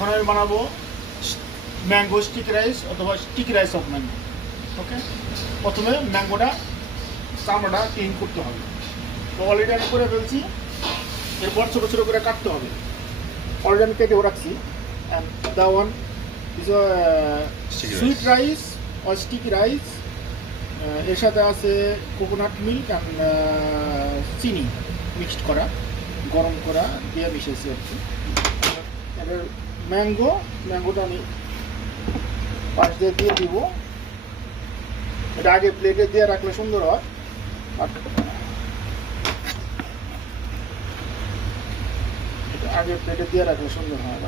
এখন আমি বানাবো ম্যাঙ্গো স্টিক রাইস অথবা স্টিক রাইস অফ ম্যাঙ্গো। ওকে, প্রথমে ম্যাঙ্গোটা চামড়াটা ক্লিন করতে হবে। তো অলরেডি আমি করে ফেলছি। এরপর ছোটো ছোটো করে কাটতে হবে। অলরেডি আমি কেটেও রাখছি। And the one is sweet rice or sticky rice. এর সাথে আছে কোকোনাট মিল্ক অ্যান্ড চিনি মিক্সড করা, গরম করা দিয়ে মিশিয়েছি আর কি। এবার ম্যাঙ্গোটা আমি পাশ দিয়ে দিয়ে দিব। এটা আগে প্লেটে দিয়ে রাখলে সুন্দর হয়। আগে প্লেটে দিয়ে রাখলে সুন্দর হয়।